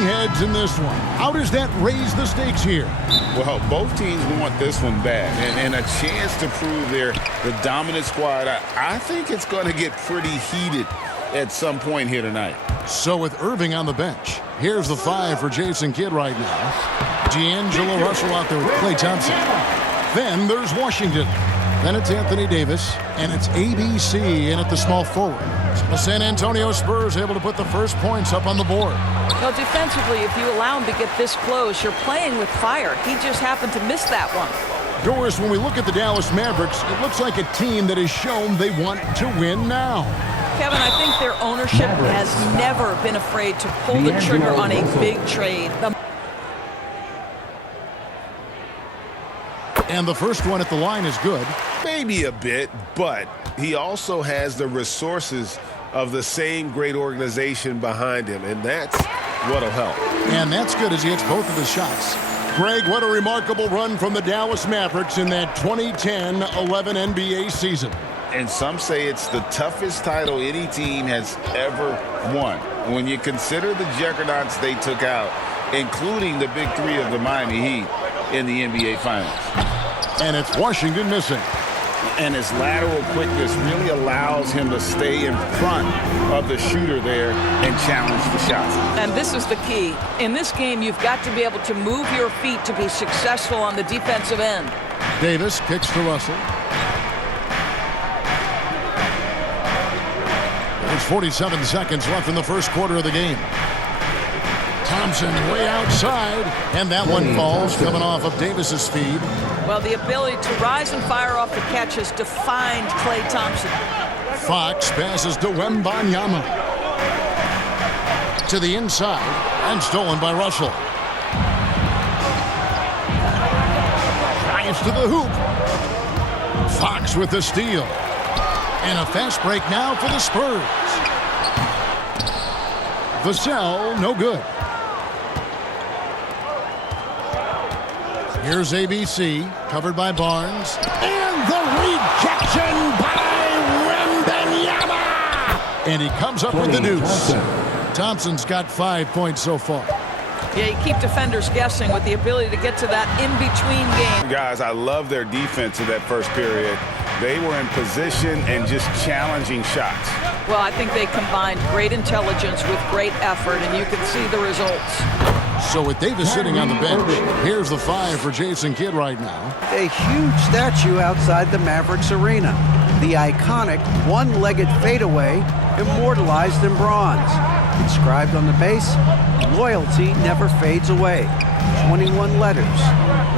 heads in this one. How does that raise the stakes here? Well, both teams want this one bad, and a chance to prove they're the dominant squad. I think it's going to get pretty heated at some point here tonight. So with Irving on the bench, here's the 5 for Jason Kidd right now. D'Angelo Russell out there with Klay Thompson. Then there's Washington. Then it's Anthony Davis, and it's ABC in at the small forward. The San Antonio Spurs able to put the first points up on the board. Well, defensively, if you allow him to get this close, you're playing with fire. He just happened to miss that one. Doris, when we look at the Dallas Mavericks, it looks like a team that has shown they want to win now. Kevin, I think their ownership has never been afraid to pull the trigger on a big trade. And the first one at the line is good. Maybe a bit, but he also has the resources of the same great organization behind him, and that's what'll help. And that's good as he hits both of his shots. Greg, what a remarkable run from the Dallas Mavericks in that 2010-11 NBA season. And some say it's the toughest title any team has ever won. When you consider the juggernauts they took out, including the big three of the Miami Heat in the NBA Finals. And it's Washington missing. And his lateral quickness really allows him to stay in front of the shooter there and challenge the shot. And this is the key. In this game, you've got to be able to move your feet to be successful on the defensive end. Davis kicks to Russell. There's 47 seconds left in the first quarter of the game. Thompson way outside, and that one falls, coming off of Davis's speed. Well, the ability to rise and fire off the catch has defined Klay Thompson. Fox passes to Wembanyama. To the inside, and stolen by Russell. Drives to the hoop. Fox with the steal. And a fast break now for the Spurs. Vassell, no good. Here's ABC, covered by Barnes. And the rejection by Wembanyama! And he comes up with the deuce. Thompson's got 5 points so far. Yeah, you keep defenders guessing with the ability to get to that in-between game. Guys, I love their defense in that first period. They were in position and just challenging shots. Well, I think they combined great intelligence with great effort, and you can see the results. So with Davis sitting on the bench, here's the 5 for Jason Kidd right now. A huge statue outside the Mavericks arena. The iconic one-legged fadeaway immortalized in bronze. Inscribed on the base, loyalty never fades away. 21 letters,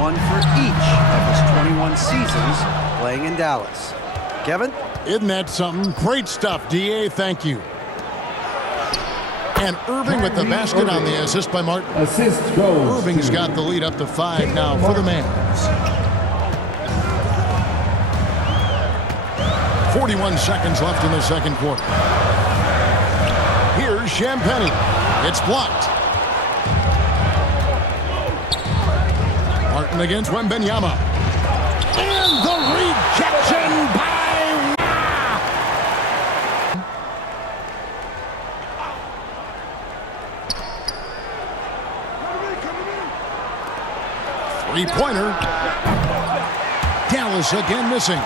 one for each of his 21 seasons playing in Dallas. Kevin? Isn't that something? Great stuff, D.A. Thank you. And Irving with the basket on the assist by Martin. Assist goes. Irving's got the lead up to 5 now for the Mavs. 41 seconds left in the second quarter. Here's Champagnie. It's blocked. Martin against Wembanyama. And the rejection by... Three-pointer. Dallas again missing.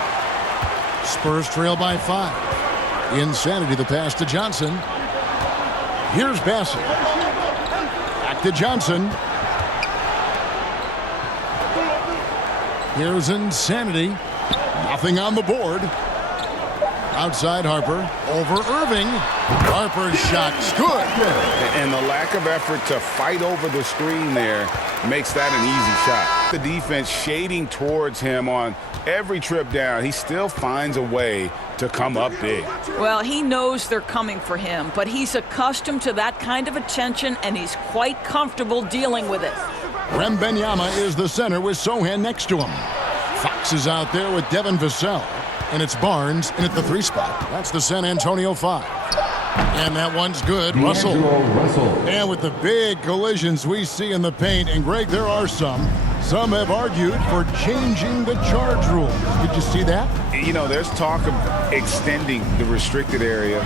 Spurs trail by 5. Insanity, the pass to Johnson. Here's Bassett. Back to Johnson. Here's Insanity. Nothing on the board. Outside Harper. Over Irving. Harper's shot's good. And the lack of effort to fight over the screen there makes that an easy shot. The defense shading towards him on every trip down. He still finds a way to come up big. Well, he knows they're coming for him, but he's accustomed to that kind of attention, and he's quite comfortable dealing with it. Wembanyama is the center with Sohan next to him. Fox is out there with Devin Vassell. And it's Barnes in at the 3 spot. That's the San Antonio 5. And that one's good. Russell. And with the big collisions we see in the paint, and Greg, there are some have argued for changing the charge rules. Did you see that? You know, there's talk of extending the restricted area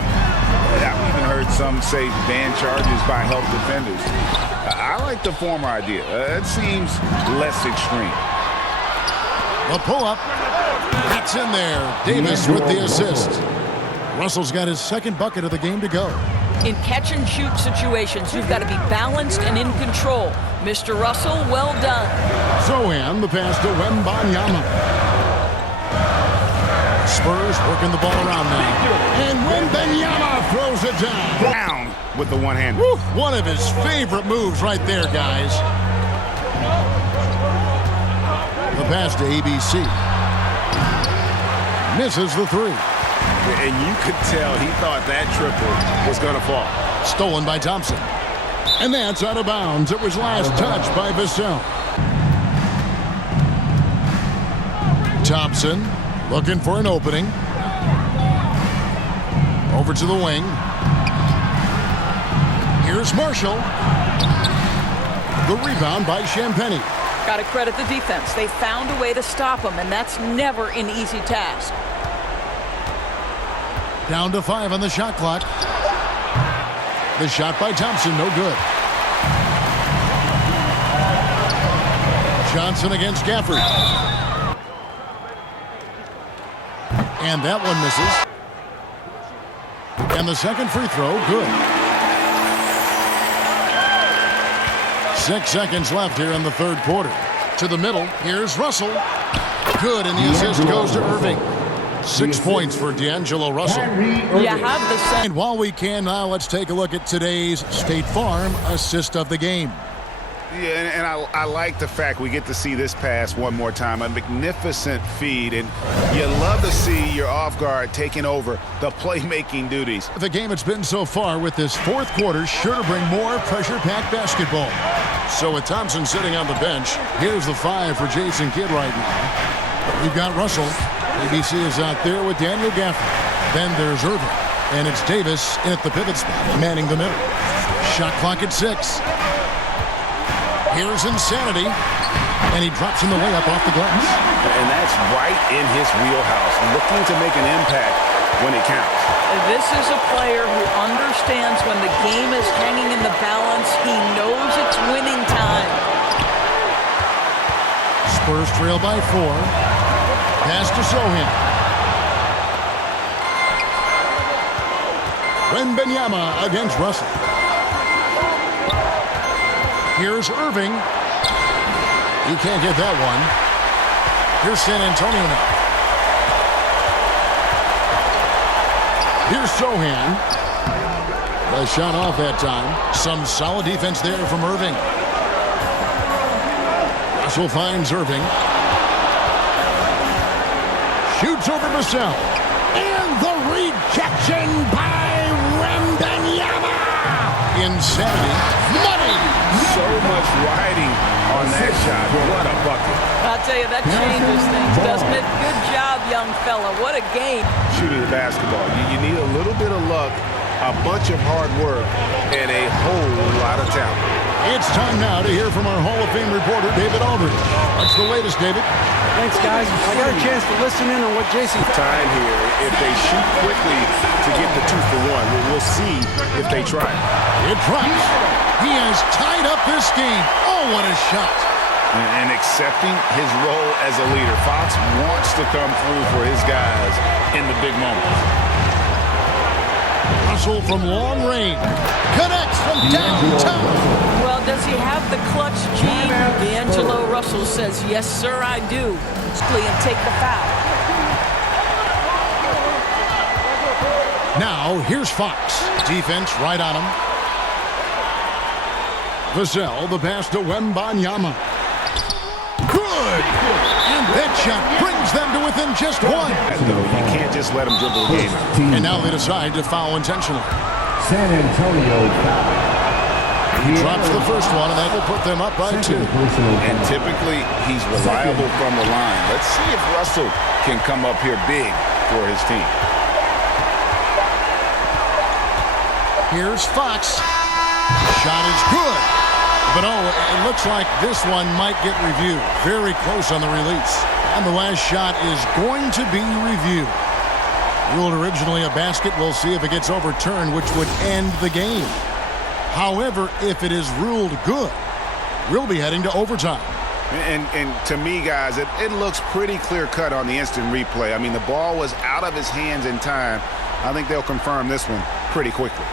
I've even heard some say ban charges by help defenders. I like the former idea. It seems less extreme. The pull-up. That's in there. Davis with the assist. Russell's got his second bucket of the game to go. In catch-and-shoot situations, you've got to be balanced and in control. Mr. Russell, well done. Sohan, the pass to Wembanyama. Spurs working the ball around now. And Wembanyama throws it down. With the one-hand. One of his favorite moves right there, guys. The pass to ABC. Misses the three. And you could tell he thought that triple was going to fall. Stolen by Thompson. And that's out of bounds. It was last touched by Vassell. Thompson looking for an opening. Over to the wing. Here's Marshall. The rebound by Champagnie. Got to credit the defense. They found a way to stop him, and that's never an easy task. Down to 5 on the shot clock. The shot by Thompson, no good. Johnson against Gafford. And that one misses. And the second free throw, good. 6 seconds left here in the third quarter. To the middle, here's Russell. Good, and the assist goes to Irving. 6 points for D'Angelo Russell. You have the same. And while we can now, let's take a look at today's State Farm assist of the game. Yeah, and I like the fact we get to see this pass one more time. A magnificent feed, and you love to see your off guard taking over the playmaking duties. The game it's been so far with this fourth quarter sure to bring more pressure-packed basketball. So with Thompson sitting on the bench, here's the 5 for Jason Kidd right now. We've got Russell. ABC is out there with Daniel Gafford. Then there's Irving. And it's Davis in at the pivot spot, manning the middle. Shot clock at 6. Here's Insanity. And he drops in the layup off the glass. And that's right in his wheelhouse, looking to make an impact when it counts. This is a player who understands when the game is hanging in the balance. He knows it's winning time. Spurs trail by 4. Pass to Sohan. Wembanyama against Russell. Here's Irving. He can't get that one. Here's San Antonio now. Here's Sohan. The shot off that time. Some solid defense there from Irving. Russell finds Irving. Shoots over Vassell. And the rejection by Wembanyama. Insanity. Money. So much riding on that shot. What a bucket. I'll tell you, that changes things, doesn't it? Good job, young fella. What a game. Shooting the basketball. You need a little bit of luck, a bunch of hard work, and a whole lot of talent. It's time now to hear from our Hall of Fame reporter, David Aldridge. What's the latest, David? Thanks, guys. I got a chance to listen in on what Jason... Time here. If they shoot quickly to get the 2 for 1, we'll see if they try. It drops. He has tied up this game. Oh, what a shot. And accepting his role as a leader. Fox wants to come through for his guys in the big moments. Russell from long range. Connects from downtown. Well, does he have the clutch gene? D'Angelo Russell says, yes, sir, I do. And take the foul. Now, here's Fox. Defense right on him. Vassell, the pass to Wembanyama. Good! And that shot brings them to within just 1. You can't just let him dribble the game out. And now they decide to foul intentionally. San Antonio foul. He drops the first one, and that will put them up by 2. And typically, he's reliable from the line. Let's see if Russell can come up here big for his team. Here's Fox. Shot is good. But oh, it looks like this one might get reviewed. Very close on the release. And the last shot is going to be reviewed. Ruled originally a basket. We'll see if it gets overturned, which would end the game. However, if it is ruled good, we'll be heading to overtime. And to me, guys, it looks pretty clear-cut on the instant replay. I mean, the ball was out of his hands in time. I think they'll confirm this one pretty quickly.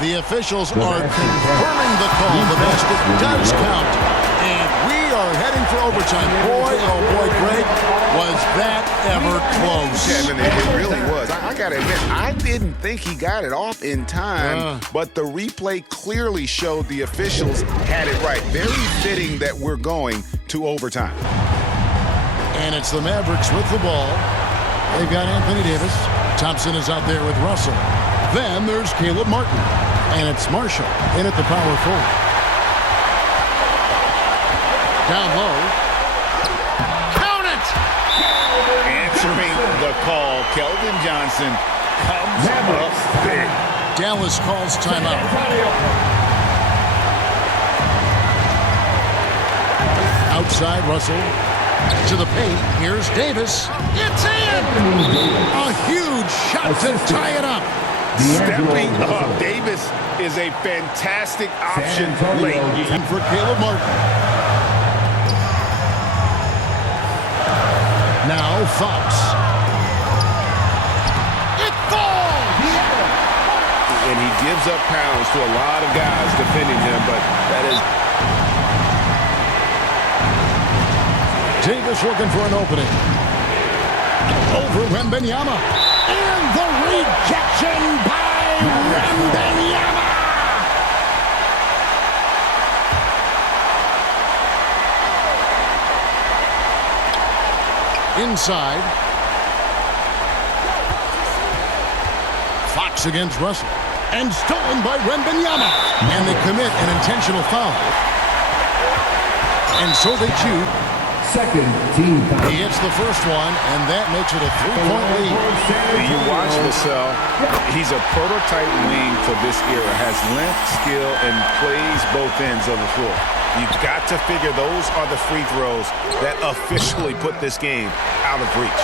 The officials are confirming the call. The basket does count. And we are heading for overtime. Boy, oh boy, Greg, was that ever close. Kevin, it really was. I got to admit, I didn't think he got it off in time, but the replay clearly showed the officials had it right. Very fitting that we're going to overtime. And it's the Mavericks with the ball. They've got Anthony Davis. Thompson is out there with Russell. Then there's Caleb Martin. And it's Marshall in at the power forward. Down low. Count it! Answering the call, Keldon Johnson comes up big. Dallas calls timeout. Outside, Russell. To the paint. Here's Davis. It's in! A huge shot to tie it up. Stepping up. Davis is a fantastic option late. And for Caleb Martin. Now Fox. It falls! And he gives up pounds to a lot of guys defending him, but that is... Davis looking for an opening. Over Wembanyama. And the rejection by Wembanyama. Inside. Fox against Russell. And stolen by Wembanyama. And they commit an intentional foul. And so they choose. Second team foul. He hits the first one, and that makes it a 3-point lead. You watch Vassell. He's a prototype wing for this era. Has length, skill, and plays both ends of the floor. You've got to figure those are the free throws that officially put this game out of reach.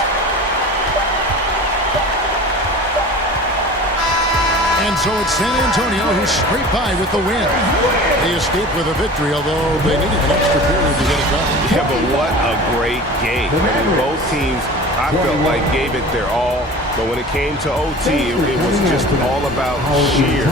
And so it's San Antonio who scraped by with the win. They escaped with a victory, although they needed an extra period to get it done. Yeah, but what a great game. I mean, both teams, I felt like, gave it their all. But when it came to OT, it was just all about sheer